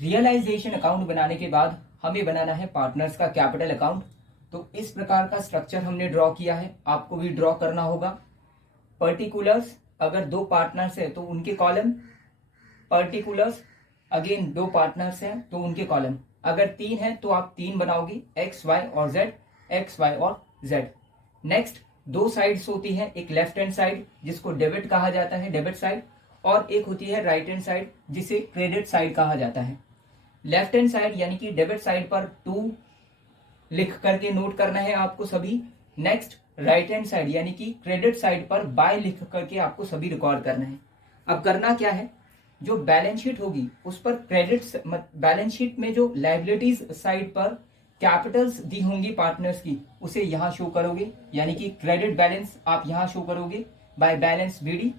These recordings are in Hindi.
रियलाइजेशन अकाउंट बनाने के बाद हमें बनाना है पार्टनर्स का कैपिटल अकाउंट। तो इस प्रकार का स्ट्रक्चर हमने ड्रॉ किया है, आपको भी ड्रॉ करना होगा। पर्टिकुलर्स, अगर दो पार्टनर्स है तो उनके कॉलम, पर्टिकुलर्स अगेन दो पार्टनर्स हैं तो उनके कॉलम, अगर तीन है तो आप तीन बनाओगे, एक्स वाई और जेड, एक्स वाई और जेड। नेक्स्ट, दो साइड्स होती हैं, एक लेफ्ट हैंड साइड जिसको डेबिट कहा जाता है, डेबिट साइड, और एक होती है राइट हैंड साइड जिसे क्रेडिट साइड कहा जाता है। लेफ्ट हैंड साइड यानी कि डेबिट साइड पर 2 लिख करके नोट करना है आपको सभी। नेक्स्ट, राइट हैंड साइड यानी कि क्रेडिट साइड पर बाय लिख करके आपको सभी रिकॉर्ड करना है। अब करना क्या है, जो बैलेंस शीट होगी उस पर क्रेडिट, बैलेंस शीट में जो लाइबिलिटीज साइड पर कैपिटल्स दी होंगी पार्टनर्स की, उसे यहां शो करोगे, यानी कि क्रेडिट बैलेंस आप यहां शो करोगे बाय बैलेंस बीडी।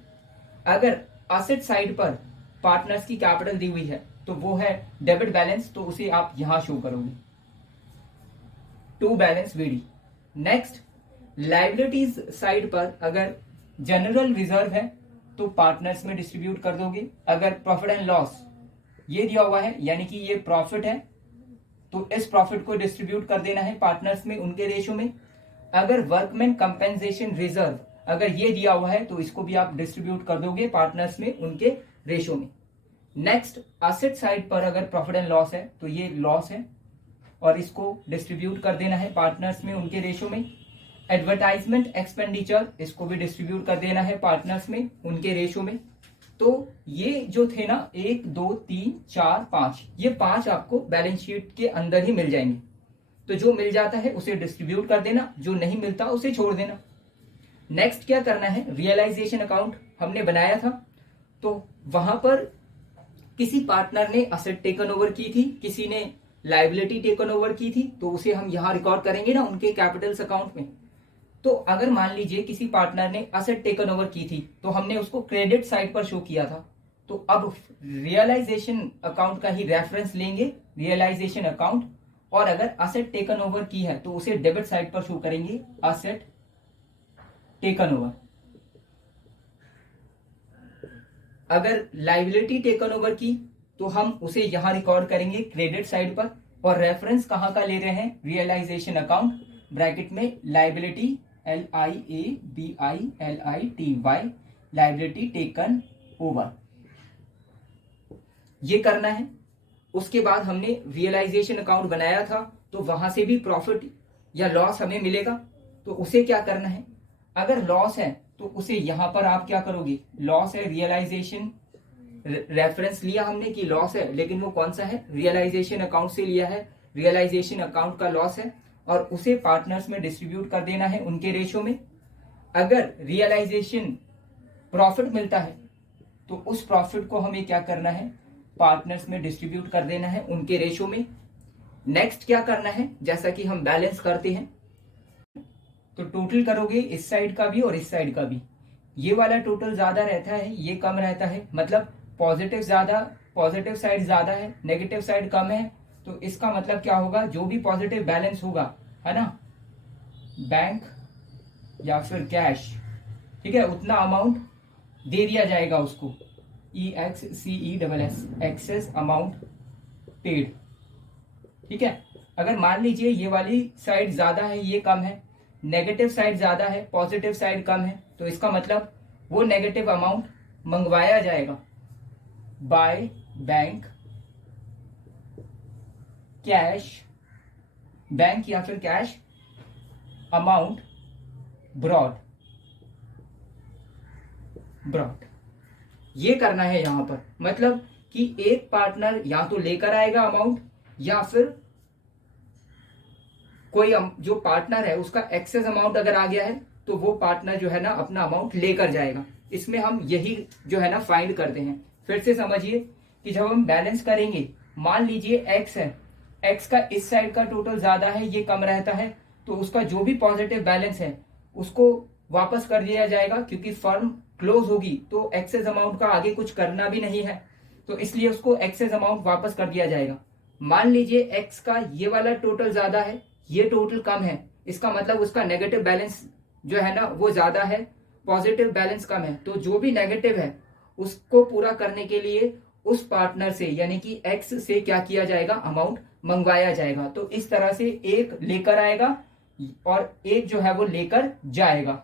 अगर असेट साइड पर पार्टनर्स की कैपिटल दी हुई है तो वो है डेबिट बैलेंस, तो उसे आप यहां शो करोगे, to balance BD. Next, liabilities side पर अगर जनरल रिजर्व है तो पार्टनर्स में डिस्ट्रीब्यूट कर दोगे। अगर प्रॉफिट एंड लॉस ये दिया हुआ है यानी कि ये प्रॉफिट है तो इस प्रॉफिट को डिस्ट्रीब्यूट कर देना है पार्टनर्स में उनके रेशो में। अगर वर्कमैन कंपेंसेशन रिजर्व अगर ये दिया हुआ है तो इसको भी आप डिस्ट्रीब्यूट कर दोगे पार्टनर्स में उनके रेशो में। नेक्स्ट, असेट साइड पर अगर प्रॉफिट एंड लॉस है तो ये लॉस है और इसको डिस्ट्रीब्यूट कर देना है पार्टनर्स में उनके रेशो में। एडवर्टाइजमेंट एक्सपेंडिचर, इसको भी डिस्ट्रीब्यूट कर देना है पार्टनर्स में उनके रेशो में। तो ये जो थे ना 1 2 3 4 5, ये 5 आपको बैलेंस शीट के अंदर ही मिल जाएंगे। तो जो मिल जाता है उसे डिस्ट्रीब्यूट कर देना, जो नहीं मिलता उसे छोड़ देना। नेक्स्ट क्या करना है, रियलाइजेशन अकाउंट हमने बनाया था तो वहां पर किसी पार्टनर ने असेट टेकन ओवर की थी, किसी ने लाइबिलिटी टेकन ओवर की थी, तो उसे हम यहां रिकॉर्ड करेंगे ना उनके कैपिटल्स अकाउंट में। तो अगर मान लीजिए किसी पार्टनर ने असेट टेकन ओवर की थी तो हमने उसको क्रेडिट साइड पर शो किया था, तो अब रियलाइजेशन अकाउंट का ही रेफरेंस लेंगे, रियलाइजेशन अकाउंट, और अगर असेट टेकन ओवर की है तो उसे डेबिट साइड पर शो करेंगे, असेट टेकन ओवर। अगर लाइबिलिटी टेकन ओवर की तो हम उसे यहां रिकॉर्ड करेंगे क्रेडिट साइड पर, और रेफरेंस कहां का ले रहे हैं, रियलाइजेशन अकाउंट, ब्रैकेट में liability LIABILITY, liability taken over, ये करना है। उसके बाद हमने रियलाइजेशन अकाउंट बनाया था तो वहां से भी प्रॉफिट या लॉस हमें मिलेगा, तो उसे क्या करना है, अगर लॉस है तो उसे यहां पर आप क्या करोगे, लॉस है, रियलाइजेशन रेफरेंस लिया हमने कि लॉस है, लेकिन वो कौन सा है, रियलाइजेशन अकाउंट से लिया है, रियलाइजेशन अकाउंट का लॉस है, और उसे पार्टनर्स में डिस्ट्रीब्यूट कर देना है उनके रेशो में। अगर रियलाइजेशन प्रॉफिट मिलता है तो उस प्रॉफिट को हमें क्या करना है, पार्टनर्स में डिस्ट्रीब्यूट कर देना है उनके रेशो में। नेक्स्ट क्या करना है, जैसा कि हम बैलेंस करते हैं तो टोटल करोगे इस साइड का भी और इस साइड का भी, ये वाला टोटल ज्यादा रहता है, ये कम रहता है, मतलब पॉजिटिव ज्यादा, पॉजिटिव साइड ज्यादा है, नेगेटिव साइड कम है, तो इसका मतलब क्या होगा, जो भी पॉजिटिव बैलेंस होगा, है ना, बैंक या फिर कैश, ठीक है, उतना अमाउंट दे दिया जाएगा उसको, EXCESS, एक्सेस अमाउंट पेड, ठीक है। अगर मान लीजिए ये वाली साइड ज्यादा है, ये कम है, नेगेटिव साइड ज्यादा है, पॉजिटिव साइड कम है, तो इसका मतलब वो नेगेटिव अमाउंट मंगवाया जाएगा बाय बैंक, कैश, बैंक या फिर कैश, अमाउंट ब्रॉड, ये करना है यहां पर। मतलब कि एक पार्टनर या तो लेकर आएगा अमाउंट, या फिर कोई जो पार्टनर है उसका एक्सेस अमाउंट अगर आ गया है तो वो पार्टनर जो है ना अपना अमाउंट लेकर जाएगा। इसमें हम यही जो है ना फाइंड करते हैं। फिर से समझिए कि जब हम बैलेंस करेंगे, मान लीजिए एक्स है, एक्स का इस साइड का टोटल ज्यादा है, ये कम रहता है, तो उसका जो भी पॉजिटिव बैलेंस है उसको वापस कर दिया जाएगा, क्योंकि फर्म क्लोज होगी तो एक्सेस अमाउंट का आगे कुछ करना भी नहीं है, तो इसलिए उसको एक्सेस अमाउंट वापस कर दिया जाएगा। मान लीजिए एक्स का ये वाला टोटल ज्यादा है, ये टोटल कम है, इसका मतलब उसका नेगेटिव बैलेंस जो है ना वो ज्यादा है, पॉजिटिव बैलेंस कम है, तो जो भी नेगेटिव है उसको पूरा करने के लिए उस पार्टनर से यानी कि एक्स से क्या किया जाएगा, अमाउंट मंगवाया जाएगा। तो इस तरह से एक लेकर आएगा और एक जो है वो लेकर जाएगा।